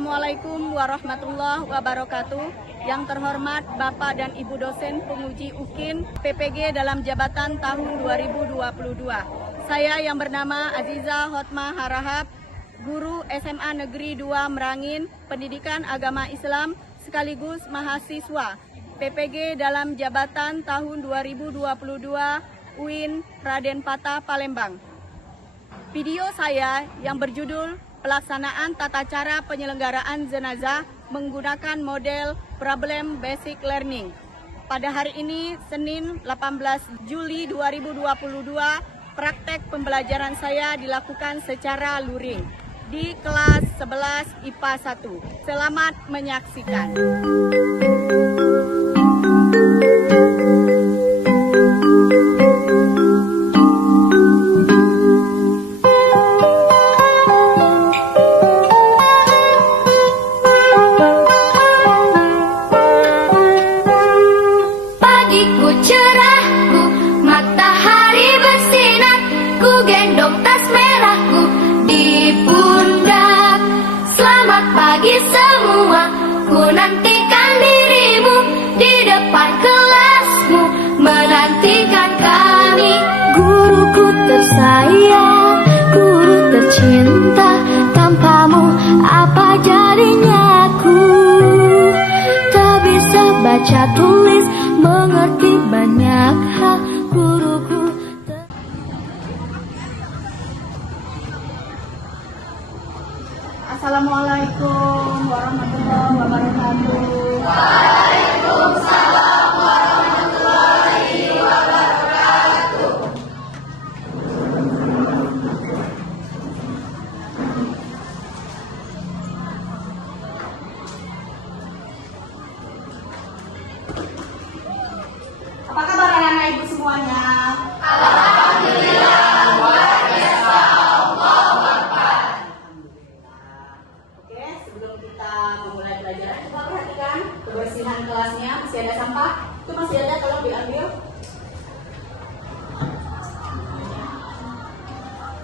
Assalamualaikum warahmatullahi wabarakatuh. Yang terhormat Bapak dan Ibu dosen penguji UKIN PPG dalam jabatan tahun 2022. Saya yang bernama Aziza Hotma Harahap, guru SMA Negeri 2 Merangin, Pendidikan Agama Islam sekaligus mahasiswa PPG dalam jabatan tahun 2022 UIN Raden Patah Palembang. Video saya yang berjudul Pelaksanaan Tata Cara Penyelenggaraan Jenazah menggunakan model Problem Basic Learning. Pada hari ini, Senin 18 Juli 2022, praktek pembelajaran saya dilakukan secara luring di kelas 11 IPA 1. Selamat menyaksikan. Pagi semua, ku nantikan dirimu di depan kelasmu, menantikan kami. Guruku tersayang, guru tercinta, tanpamu apa jadinya aku? Tak bisa baca tulis, mengerti banyak hal, guruku. Assalamualaikum warahmatullahi wabarakatuh. Waalaikumsalam warahmatullahi wabarakatuh. Apa kabar anak-anak ibu semuanya? Alhamdulillah, luar biasa. Oke, sebelum kita memulai pelajaran, coba perhatikan kebersihan kelasnya. Masih ada sampah? Itu masih ada, tolong diambil.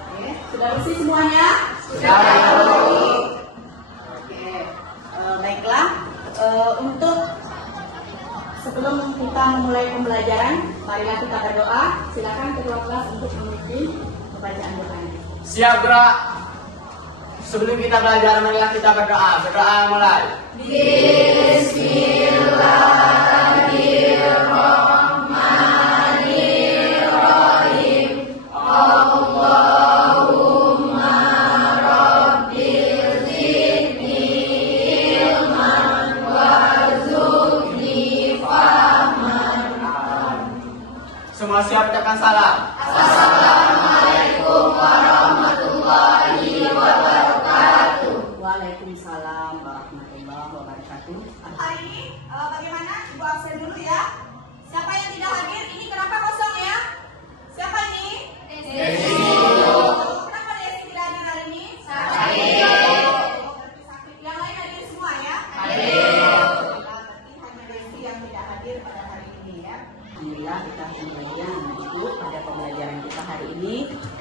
Oke, sudah bersih semuanya? Sudah. Oke, baiklah. Untuk sebelum kita memulai pembelajaran, marilah kita berdoa. Silakan ketua kelas untuk memimpin pembacaan doanya. Siap gerak. Sebelum kita belajar, marilah kita berdoa. Berdoa mulai. Bismillahirrahmanirrahim. Allahumma rabbil zidni ilman warzuqni fahman. Semua siap ucapkan salam. Assalamualaikum warahmatullahi wabarakatuh. Waalaikumsalam warahmatullahi wabarakatuh. Hari ini bagaimana? Ibu absen dulu ya. Siapa yang tidak hadir? Ini kenapa kosong ya? Siapa ini? Desi. Kenapa Desi tidak hadir hari ini? Sakit. Berarti sakit. Yang lain hadir semua ya? Berarti hanya Desi yang tidak hadir pada hari ini ya. Alhamdulillah kita kembali menuju pada pembelajaran kita hari ini,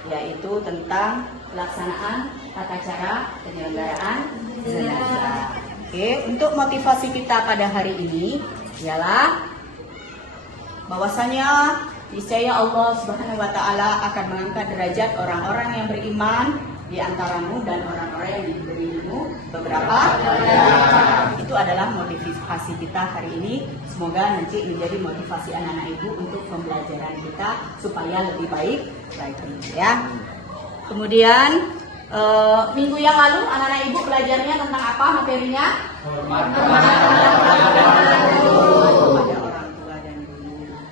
yaitu tentang pelaksanaan tata cara penyelenggaraan jenazah. Oke, untuk motivasi kita pada hari ini ialah bahwasanya niscaya Allah Subhanahu wa taala akan mengangkat derajat orang-orang yang beriman di antaramu dan orang-orang yang diberi ilmu beberapa derajat. Itu adalah motivasi kita hari ini. Semoga nanti menjadi motivasi anak-anak ibu untuk pembelajaran kita supaya lebih baik lagi ya. Kemudian minggu yang lalu anak-anak ibu belajarnya tentang apa materinya? Kepada orang tua dan guru.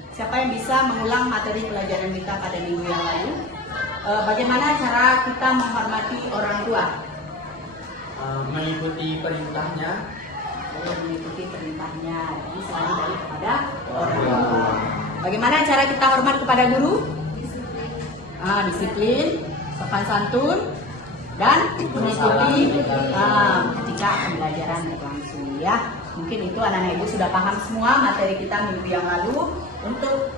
Siapa yang bisa mengulang materi pelajaran kita pada minggu yang lalu? Bagaimana cara kita menghormati orang tua? Mengikuti perintahnya. Mengikuti perintahnya. Jadi selalu baik kepada orang tua. Bagaimana cara kita hormat kepada guru? Disiplin, sopan santun, dan mengikuti ketika pembelajaran berlangsung ya. Mungkin itu anak-anak ibu sudah paham semua materi kita minggu yang lalu. Untuk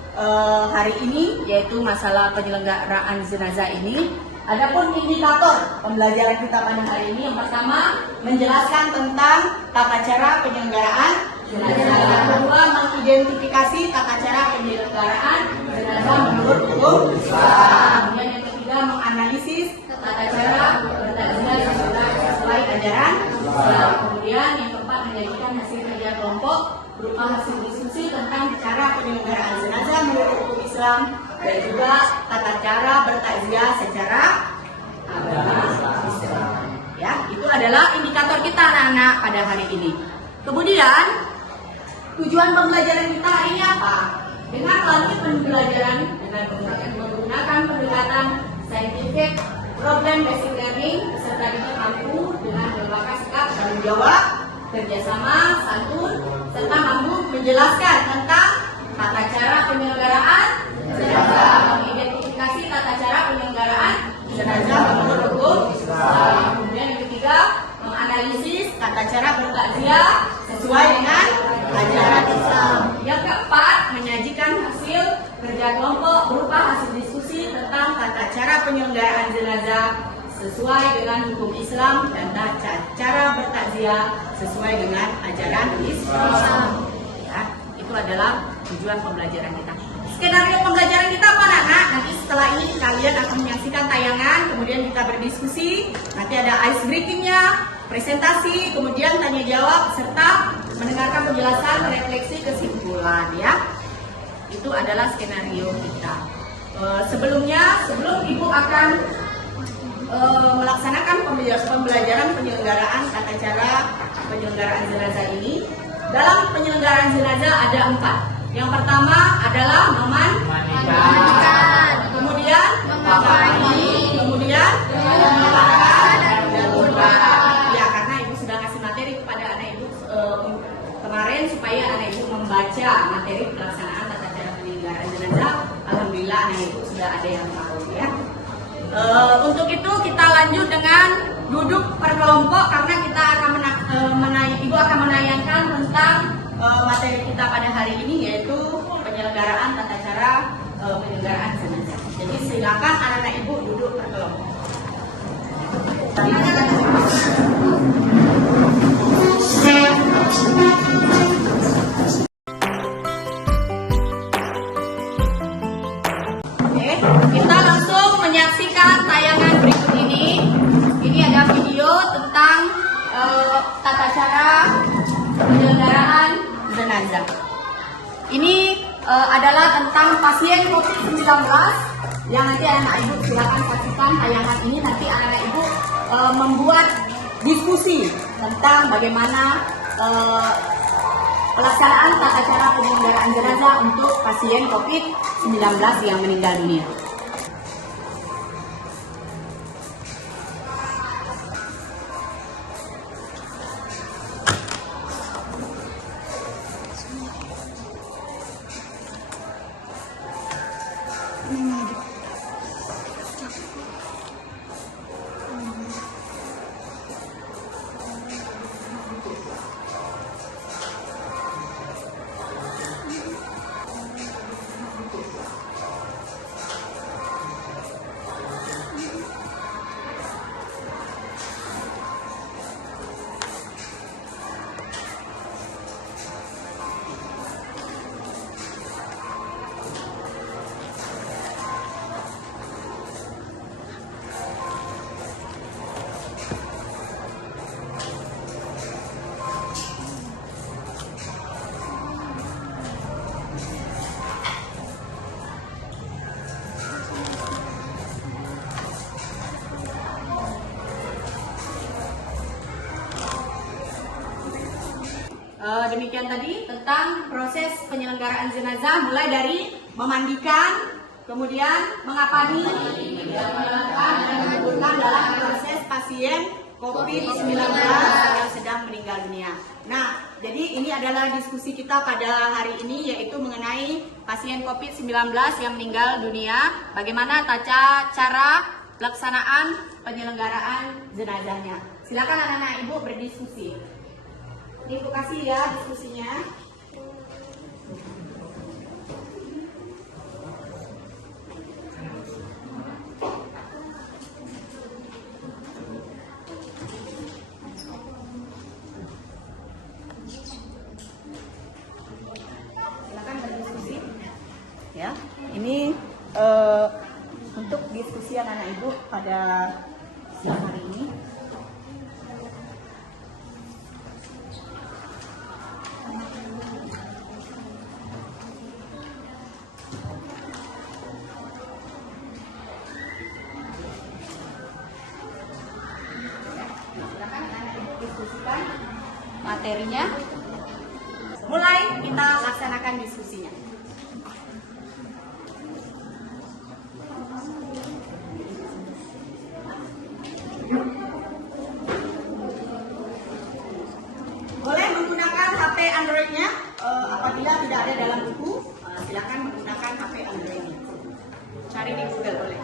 hari ini yaitu masalah penyelenggaraan jenazah ini Adapun indikator pembelajaran kita pada hari ini, yang pertama menjelaskan tentang tata cara penyelenggaraan jenazah. Yang kedua mengidentifikasi tata cara penyelenggaraan jenazah menurut hukum Islam. Kemudian yang ketiga menganalisis tata cara bertakziah sesuai ajaran Islam. Kemudian yang keempat menyajikan hasil kerja kelompok berupa hasil diskusi tentang cara penyelenggaraan jenazah menurut hukum Islam dan juga tata cara bertakziah secara agama Islam. Ya, itu adalah indikator kita anak-anak pada hari ini. Kemudian tujuan pembelajaran kita hari ini apa? Dengan melalui pembelajaran dengan menggunakan pendekatan scientific problem basic learning, serta kita mampu dengan berbagai sikap tanggung jawab, kerjasama, santun, serta mampu menjelaskan tentang tata cara penyelenggaraan jenazah, mengidentifikasi tata cara penyelenggaraan jenazah menurut hukum Islam. Kemudian yang ketiga menganalisis tata cara bertakziah sesuai dengan ajaran Islam. Yang keempat menyajikan hasil kerja kelompok berupa hasil diskusi tentang tata cara penyelenggaraan jenazah sesuai dengan hukum Islam dan tata cara bertakziah sesuai dengan ajaran Islam. Ya, itu adalah tujuan pembelajaran kita. Skenario pembelajaran kita apa anak-anak? Nanti setelah ini kalian akan menyaksikan tayangan, kemudian kita berdiskusi. Nanti ada ice breakingnya, presentasi, kemudian tanya jawab, serta mendengarkan penjelasan, refleksi, kesimpulan. Ya, itu adalah skenario kita. Sebelum ibu akan melaksanakan pembelajaran penyelenggaraan tata cara penyelenggaraan jenazah ini. Dalam penyelenggaraan jenazah ada 4. Yang pertama adalah memandikan, kemudian mengapani, kemudian menyalakan dan berdoa. Ya, karena ibu sudah kasih materi kepada anak ibu kemarin supaya anak ibu membaca materi pelaksanaan tata cara penyelenggaraan jenazah. Alhamdulillah anak ibu sudah ada yang tahu ya. Untuk itu kita lanjut dengan duduk per kelompok karena kita akan ibu akan menayangkan tentang materi kita pada hari ini, yaitu penyelenggaraan tata cara penyelenggaraan jenazah. Jadi silakan anak-anak ibu duduk per kelompok. Oke, kita langsung menyaksikan tayangan berikut ini. Ini ada video tentang tata cara penyelenggaraan jenazah. Ini adalah tentang pasien COVID-19 yang nanti anak-anak ibu silakan saksikan tayangan ini. Nanti anak-anak ibu membuat diskusi tentang bagaimana pelaksanaan tata cara penyelenggaraan jenazah untuk pasien COVID-19 yang meninggal dunia. Demikian tadi tentang proses penyelenggaraan jenazah, mulai dari memandikan, kemudian mengapani, menyalakan dan menguburkan dalam proses pasien COVID-19 yang sedang meninggal dunia. Nah, jadi ini adalah diskusi kita pada hari ini, yaitu mengenai pasien COVID-19 yang meninggal dunia, bagaimana tata cara pelaksanaan penyelenggaraan jenazahnya. Silakan anak-anak ibu berdiskusi. Ibu kasih ya diskusinya. pada siang hari ini. Silakan anak-anak diskusikan materinya. Mulai kita laksanakan diskusinya. Boleh menggunakan HP Android-nya apabila tidak ada dalam buku, silakan menggunakan HP Android-nya. Cari di Google boleh.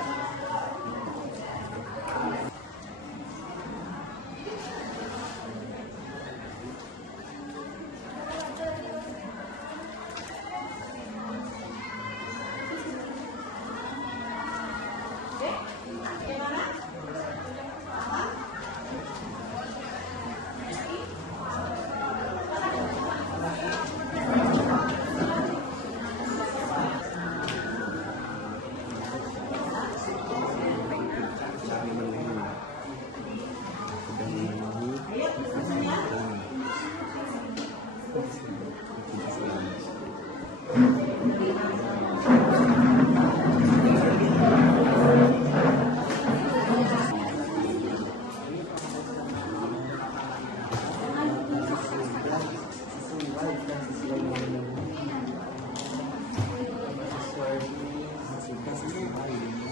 Oke, bagaimana? Paham? Ayo, diskusinya.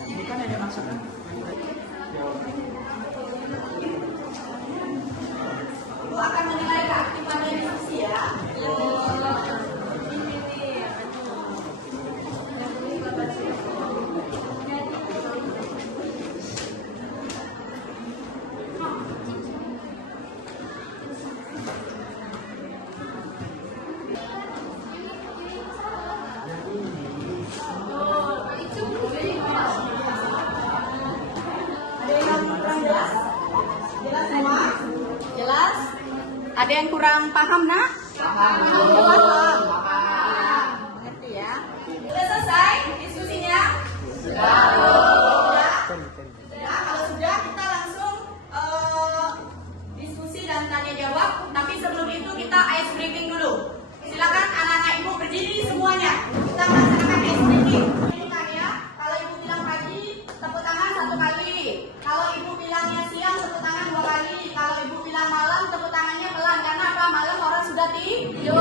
Ini kan ada masukan. Ibu akan menilai keaktifannya diskusi ya. Ada yang kurang jelas? Jelas semua? Jelas? Ada yang kurang paham, Nak? Paham. Mengerti ya? Sudah selesai diskusinya? Sudah. Ya, kalau sudah kita langsung diskusi dan tanya jawab. Tapi sebelum itu kita ice breaking dulu. Silakan anak-anak ibu berdiri semuanya. Kita melaksanakan ice breaking. Ya, kalau ibu bilang pagi, tepuk tangan 1 kali. Kalau ibu bilangnya siang, tepuk tangan 2 kali. Kalau ibu bilang malam, tepuk tangannya pelan. Karena apa? Malam orang sudah tidur.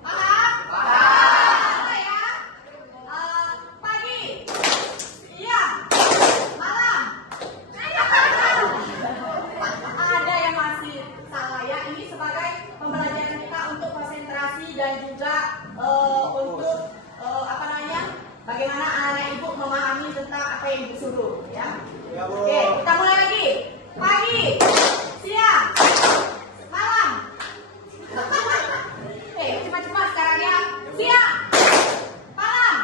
Paham? Paham ya? Pagi, siang, malam. Ada yang masih salah ya. Ini sebagai pembelajaran kita untuk konsentrasi dan juga untuk bagaimana anak-anak ibu memahami tentang apa yang ibu suruh ya. Oke, kita mulai lagi. Pagi, siang, malam. Cepat-cepat sekarang ya. Siang, malam.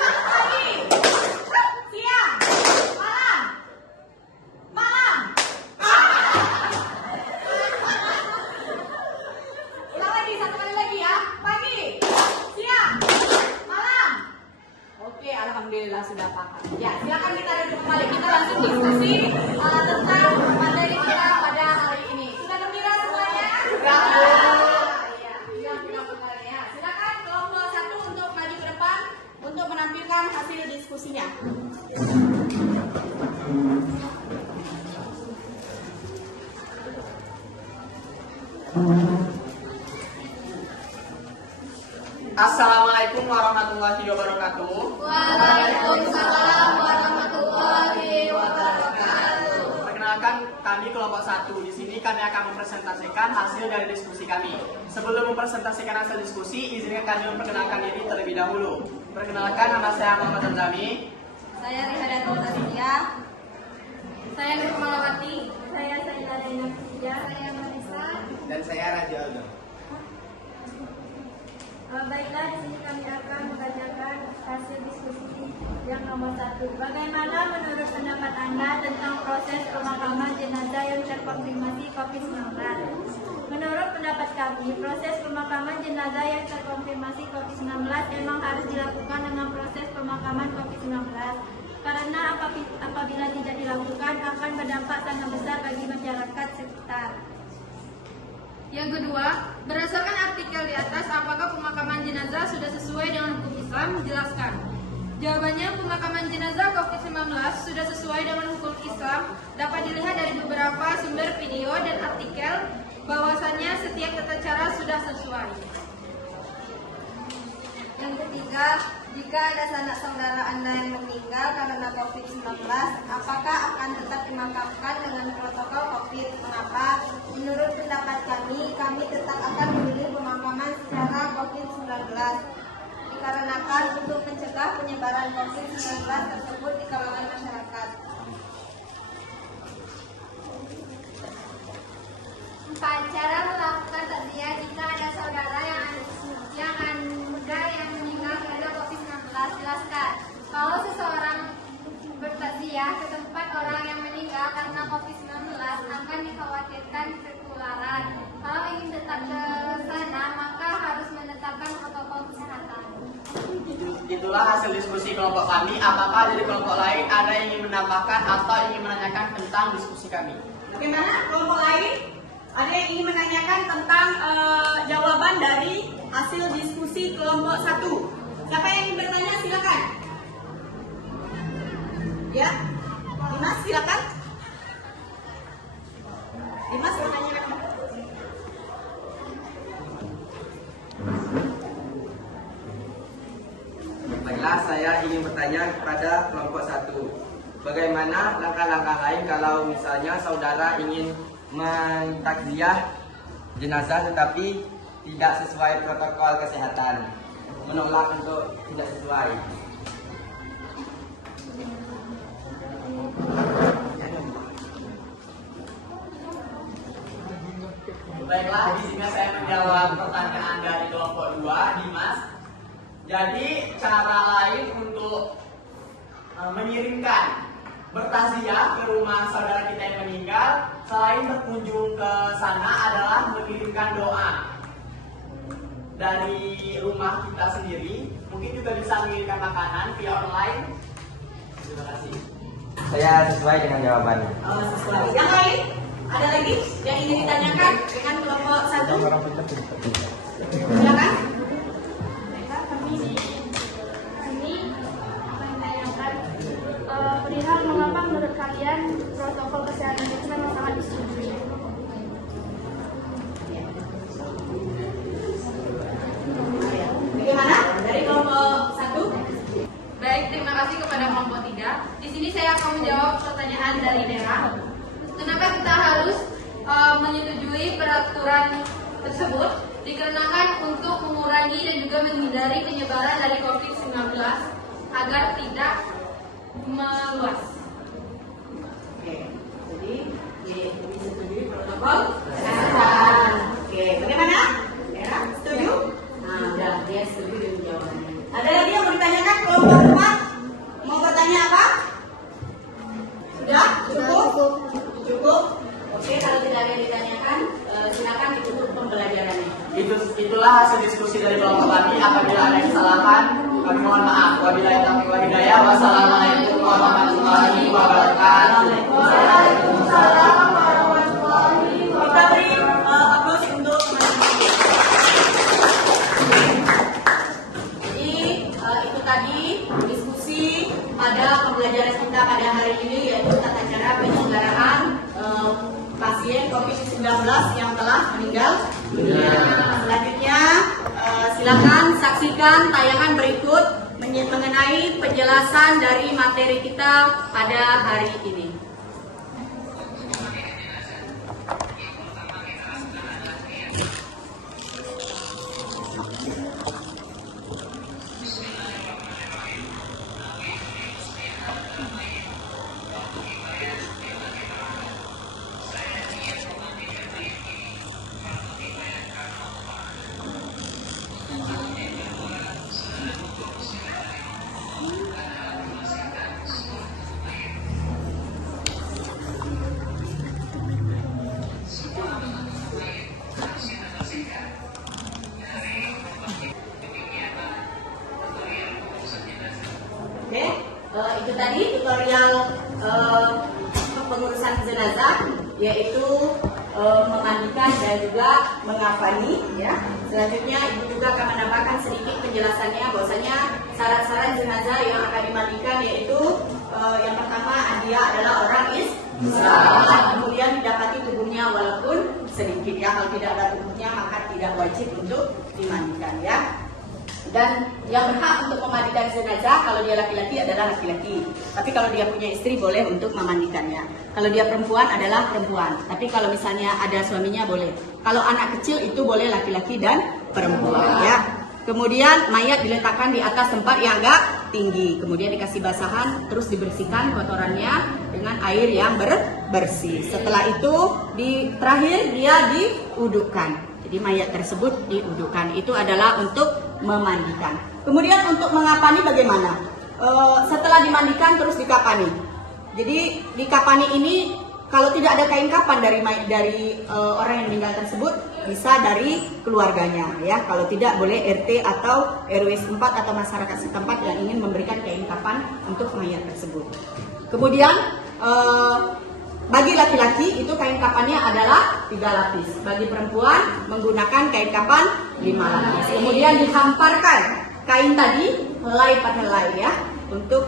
Pagi, siang, malam. Malam. Ulang lagi, 1 kali lagi ya. Pagi, siang, malam. Oke, alhamdulillah sudah paham. Ya, silakan kita duduk kembali. Kita langsung diskusi tentang materi kita pada hari ini. Sudah gembira semuanya? Iya, sudah gembira ya. Silakan kelompok 1 untuk maju ke depan untuk menampilkan hasil diskusinya. Assalamualaikum warahmatullahi wabarakatuh. Waalaikumsalam warahmatullahi wabarakatuh. Perkenalkan, kami kelompok 1. Di sini kami akan mempresentasikan hasil dari diskusi kami. Sebelum mempresentasikan hasil diskusi, izinkan kami memperkenalkan diri terlebih dahulu. Perkenalkan, nama saya Muhammad Azami. Saya Rihadatul Tasya. Saya Nurmalawati. Saya Sayyida Zainab. Saya Marisa. Dan saya Raja Aldo. Baiklah, di sini kami akan membacakan hasil diskusi yang nomor 1. Bagaimana menurut pendapat Anda tentang proses pemakaman jenazah yang terkonfirmasi COVID-19? Menurut pendapat kami, proses pemakaman jenazah yang terkonfirmasi COVID-19 memang harus dilakukan dengan proses pemakaman COVID-19. karena apabila tidak dilakukan akan berdampak sangat besar bagi masyarakat sekitar. Yang kedua, berdasarkan artikel di atas, apakah pemakaman jenazah sudah sesuai dengan hukum Islam? Jelaskan. Jawabannya, pemakaman jenazah COVID-19 sudah sesuai dengan hukum Islam. Dapat dilihat dari beberapa sumber video dan artikel bahwasannya setiap tata cara sudah sesuai. Yang ketiga, jika ada sanak saudara Anda yang meninggal karena COVID-19, apakah akan tetap dimakamkan dengan protokol COVID? Mengapa? Menurut pendapat kami tetap akan memilih pemakaman secara COVID-19. Dikarenakan untuk mencegah penyebaran COVID-19 tersebut di kalangan masyarakat. 4. Cara melakukan takziah jika ada saudara yang meninggal karena COVID-19. Jelaskan. Kalau seseorang bertakziah ke tempat orang yang meninggal karena COVID-19 akan dikhawatirkan ketularan. Kalau ingin tetap ke sana, maka harus menetapkan protokol kesehatan. Itulah hasil diskusi kelompok kami. Apakah dari kelompok lain ada yang ingin menambahkan atau ingin menanyakan tentang diskusi kami? Bagaimana kelompok lain? Ada yang ingin menanyakan tentang jawaban dari hasil diskusi kelompok 1. Siapa yang ingin bertanya? Silakan. Ya, Dimas silakan. Dimas bertanya. Baiklah, saya ingin bertanya kepada kelompok 1. Bagaimana langkah-langkah lain kalau misalnya saudara ingin mentakziah jenazah tetapi tidak sesuai protokol kesehatan, menolak untuk tidak sesuai? Baiklah, di sini saya menjawab pertanyaan dari kelompok 2, Dimas. Jadi cara lain untuk mengirimkan bertakziah ke rumah saudara kita yang meninggal selain berkunjung ke sana adalah mengirimkan doa dari rumah kita sendiri. Mungkin juga bisa mengirimkan makanan via online. Terima kasih. Saya sesuai dengan jawabannya. Sesuai. Yang lain? Ada lagi yang ingin ditanyakan dengan kelompok 1? Silakan. Perihal mengapa menurut kalian protokol kesehatan itu memang sangat disetujui? Bagaimana dari kelompok 1? Baik, terima kasih kepada kelompok 3. Di sini saya akan menjawab pertanyaan dari Dera. Kenapa kita harus menyetujui peraturan tersebut? Dikarenakan untuk mengurangi dan juga menghindari penyebaran dari COVID-19 agar tidak meluas. Oke, jadi disetujui protokol kesehatan. Oke, bagaimana? Ya, setuju? Nah, udah, dia setuju dengan jawabannya. Ada lagi yang mau ditanyakan kelompok 4? Mau bertanya apa? Sudah? Cukup? Cukup? Oke, kalau tidak ada yang ditanyakan, silakan ditutup pembelajarannya. Itulah hasil diskusi dari kelompok kami. Apabila ada kesalahan, kami mohon maaf. Wabillahi taufiq wal hidayah. Wassalamualaikum warahmatullahi wabarakatuh. Waalaikumsalam warahmatullahi wabarakatuh. Kita beri aplaus untuk teman-teman. Jadi itu tadi diskusi pada pembelajaran kita pada hari ini, yaitu tata cara penyelenggaraan pasien COVID-19 yang telah meninggal dunia. Selanjutnya silakan saksikan tayangan berikut mengenai penjelasan dari materi kita pada hari ini. urusan jenazah, yaitu memandikan dan juga mengafani. Ya. Selanjutnya Ibu juga akan menambahkan sedikit penjelasannya bahwasanya syarat-syarat jenazah yang akan dimandikan yaitu yang pertama dia adalah orang Islam, kemudian didapati tubuhnya walaupun sedikit ya, kalau tidak ada tubuhnya maka tidak wajib untuk dimandikan ya. Dan yang berhak untuk memandikan jenazah kalau dia laki-laki adalah laki-laki. Tapi kalau dia punya istri boleh untuk memandikannya. Kalau dia perempuan adalah perempuan. Tapi kalau misalnya ada suaminya boleh. Kalau anak kecil itu boleh laki-laki dan perempuan ya. Kemudian mayat diletakkan di atas tempat yang agak tinggi. Kemudian dikasih basahan, terus dibersihkan kotorannya dengan air yang bersih. Setelah itu terakhir dia diudukkan. Jadi mayat tersebut diudukkan. Itu adalah untuk memandikan. Kemudian untuk mengapani bagaimana? Setelah dimandikan terus dikapani. Jadi dikapani ini kalau tidak ada kain kapan dari orang yang meninggal tersebut, bisa dari keluarganya ya. Kalau tidak boleh RT atau RW setempat atau masyarakat setempat yang ingin memberikan kain kapan untuk mayat tersebut. Kemudian bagi laki-laki itu kain kapannya adalah 3 lapis. Bagi perempuan menggunakan kain kapan 5 lapis. Kemudian dihamparkan kain tadi helai per helai ya untuk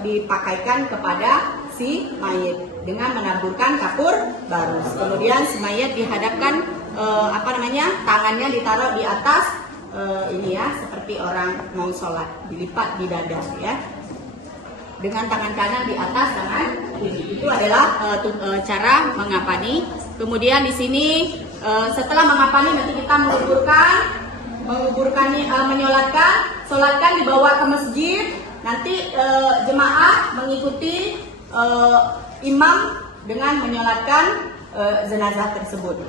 dipakaikan kepada si mayat dengan menaburkan kapur baru. Kemudian si mayat dihadapkan tangannya ditaruh di atas ini ya, seperti orang mau sholat, dilipat di dada ya. Dengan tangan kanan di atas tangan kiri. Itu adalah cara mengapani. Kemudian di sini setelah mengapani nanti kita menyolatkan, dibawa ke masjid. Nanti jemaah mengikuti imam dengan menyolatkan jenazah tersebut.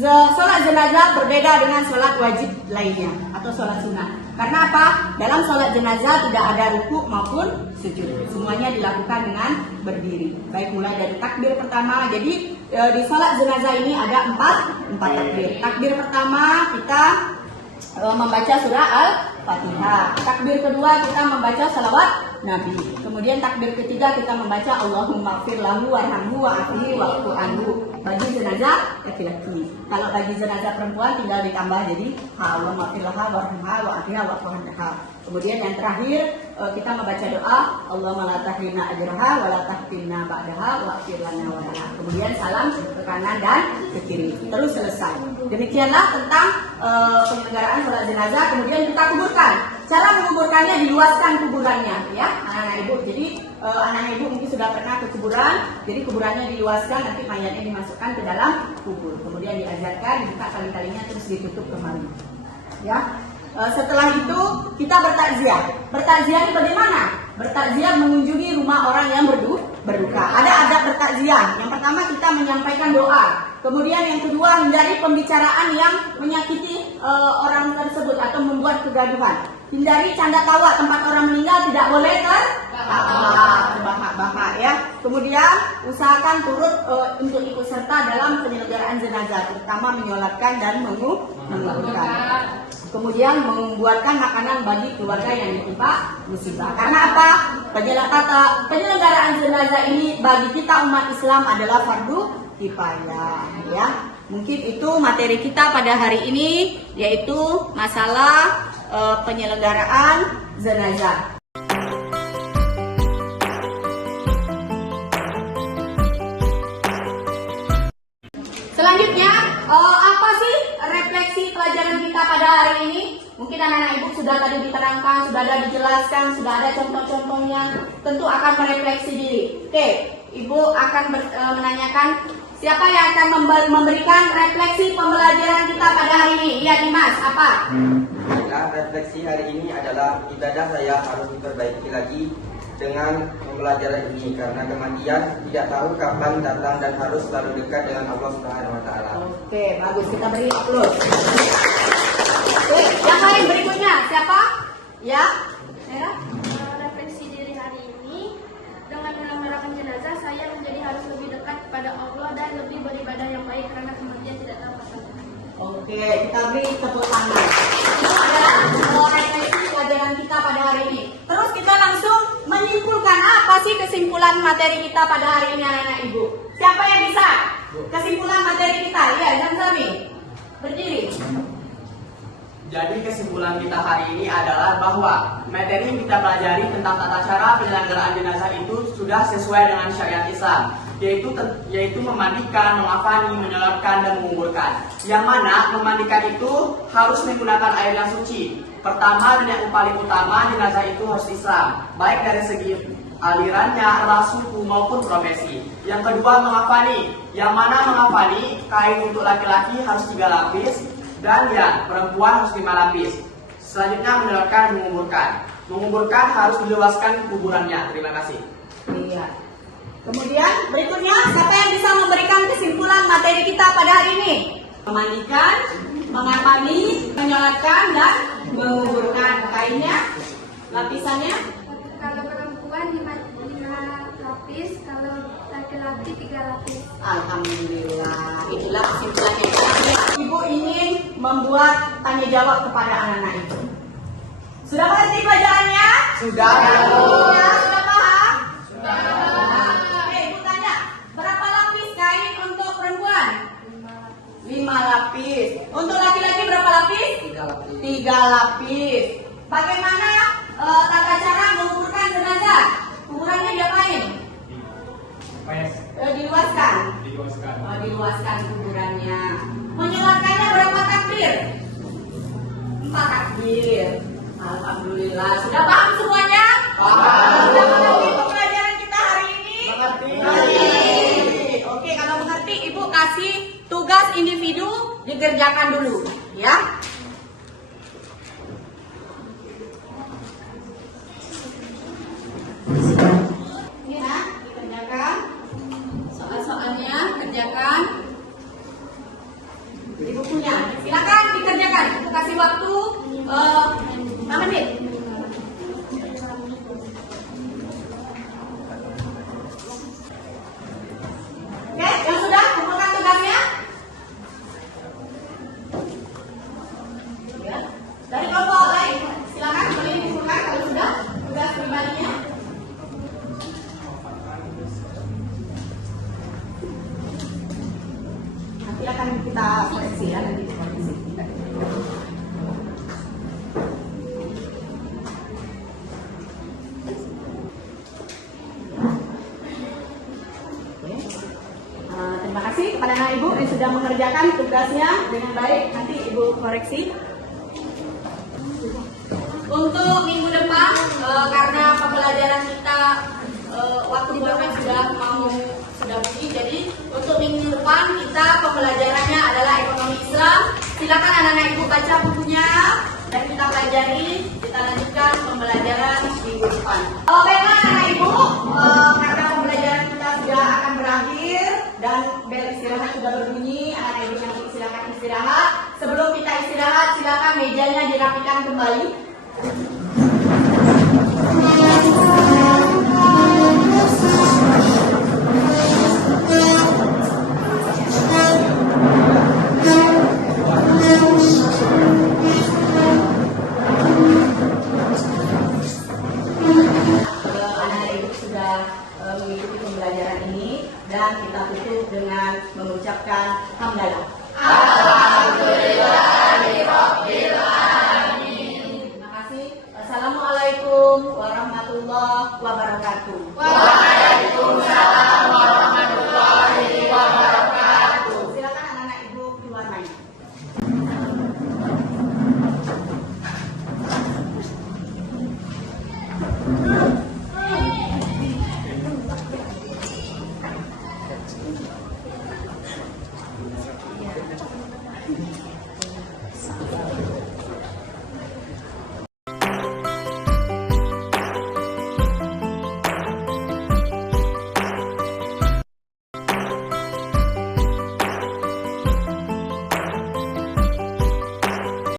Sholat jenazah berbeda dengan sholat wajib lainnya atau sholat sunnah. Karena apa? Dalam sholat jenazah tidak ada ruku maupun sujud. Semuanya dilakukan dengan berdiri. Baik mulai dari takbir pertama. Jadi di sholat jenazah ini ada 4 takbir. Takbir pertama kita membaca surah Al-Fatihah. Takbir kedua kita membaca salawat Nabi. Kemudian takbir ketiga kita membaca Allahumma fir lahu warhamhu wa'afihi wa'fu anhu. Bagi jenazah laki-laki. Kalau bagi jenazah perempuan tinggal ditambah jadi Allahumma fir laha warhamha wa'afiha wa'fu anha. Kemudian yang terakhir kita membaca doa Allahumma la tahrimna ajraha wa la tahtimna ba'daha wa'fir lana wa laha. Kemudian salam ke kanan dan ke kiri. Terus selesai. Demikianlah tentang penyelenggaraan sholat jenazah. Kemudian kita kuburkan. Cara menguburkannya diluaskan kuburannya ya anak-anak ibu. Jadi anak ibu mungkin sudah pernah ke kuburan. Jadi kuburannya diluaskan, nanti mayatnya dimasukkan ke dalam kubur. Kemudian diajarkan, dibuka kali-kalinya terus ditutup kembali. Ya. Setelah itu kita bertakziah. Bertakziah ini bagaimana? Bertakziah mengunjungi rumah orang yang berduka. Ada adab bertakziah. Yang pertama kita menyampaikan doa. Kemudian yang kedua hindari pembicaraan yang menyakiti orang tersebut atau membuat kegaduhan. Hindari canda tawa, tempat orang meninggal tidak boleh terbahak-bahak ya. Kemudian usahakan turut untuk ikut serta dalam penyelenggaraan jenazah, terutama menyolatkan dan menguburkan. Kemudian membuatkan makanan bagi keluarga yang ditimpa musibah. Karena apa? Penyelenggaraan jenazah ini bagi kita umat Islam adalah fardu kifayah ya. Mungkin itu materi kita pada hari ini, yaitu masalah penyelenggaraan jenazah. Selanjutnya, apa sih refleksi pelajaran kita pada hari ini? Mungkin anak-anak ibu sudah tadi diterangkan, sudah ada dijelaskan, sudah ada contoh-contohnya. Tentu akan merefleksi diri. Oke, ibu akan menanyakan siapa yang akan memberikan refleksi pembelajaran kita pada hari ini? Iya, Dimas, apa? Refleksi hari ini adalah ibadah saya harus diperbaiki lagi dengan pembelajaran ini, karena kematian tidak tahu kapan datang dan harus selalu dekat dengan Allah Subhanahu wa taala. Oke, bagus, kita beri aplaus. Oke, yang lain berikutnya siapa? Ya, Sarah? Refleksi diri hari ini, dengan menyelenggarkan jenazah saya menjadi harus lebih dekat kepada Allah dan lebih beribadah yang baik karena kematian tidak tahu kapan. Oke, kita beri tepuk tangan. Itu adalah refleksi pelajaran kita pada hari ini. Terus kita langsung menyimpulkan apa proklamasi kesimpulan materi kita pada hari ini anak-anak ibu. Siapa yang bisa? Kesimpulan materi kita, ya, Zamzami. Berdiri. Jadi kesimpulan kita hari ini adalah bahwa materi yang kita pelajari tentang tata cara penyelenggaraan jenazah itu sudah sesuai dengan syariat Islam, yaitu memandikan, mengafani, menyolatkan, dan menguburkan. Yang mana memandikan itu harus menggunakan air yang suci. Pertama dan yang paling utama, jenazah itu harus Islam, baik dari segi alirannya, ras, suku maupun profesi. Yang kedua, mengafani. Yang mana mengafani, kain untuk laki-laki harus 3 lapis dan yang perempuan harus 5 lapis. Selanjutnya menyolatkan dan menguburkan. Menguburkan harus diluaskan kuburannya. Terima kasih. Iya. Kemudian berikutnya, siapa yang bisa memberikan kesimpulan materi kita pada hari ini? Memandikan, mengafani, menyolatkan, dan menguburkan. Kainnya, lapisannya. Kalau perempuan 5 lapis, kalau laki-laki 3 lapis. Alhamdulillah, itulah kesimpulannya. Ibu ingin membuat tanya jawab kepada anak-anak ibu. Sudah mengerti pelajarannya? Sudah. Ya, sudah paham? Sudah. Oke, ibu tanya, berapa lapis kain untuk perempuan? 5 lapis. Untuk laki-laki berapa lapis? 3 lapis. Bagaimana tata cara menguburkan jenazah? Kuburannya diapain? Diluaskan. Oh, diluaskan kuburannya. Menyolatkannya berapa takbir? 4 takbir. Alhamdulillah. Sudah paham semuanya? Paham. Sudah mengerti pembelajaran kita hari ini? Mengerti. Oke, kalau mengerti, ibu kasih tugas individu dikerjakan dulu, ya. Ini nah, dikerjakan. Soal-soalnya kerjakan. Ibu punya. Silakan dikerjakan. Ibu kasih waktu 5 menit. Oke, yang sudah kumpulkan tugasnya. Ya. Dari kelompok lain, silakan boleh dikumpulkan kalau sudah tugas pribadinya. Nanti akan kita koreksi ya, nanti dikoreksi. Terima kasih kepada anak ibu yang sudah mengerjakan tugasnya dengan baik. Nanti ibu koreksi. Untuk minggu depan, karena pembelajaran kita waktu berapa sudah bunyi, jadi untuk minggu depan kita pembelajarannya adalah ekonomi Islam. Silakan anak-anak ibu baca bukunya dan kita pelajari. Kita lanjutkan pembelajaran minggu depan. Baiklah anak-anak ibu, karena pembelajaran kita sudah akan berakhir dan bel istirahat sudah berbunyi, anak-anak ibu yang silakan istirahat. Sebelum kita istirahat, silakan mejanya dirapikan kembali. Anak-anak ibu sudah mengikuti pembelajaran ini dan kita tutup dengan mengucapkan hamdalah. Alhamdulillahirabbil alamin. Terima kasih. Assalamualaikum warahmatullahi wabarakatuh.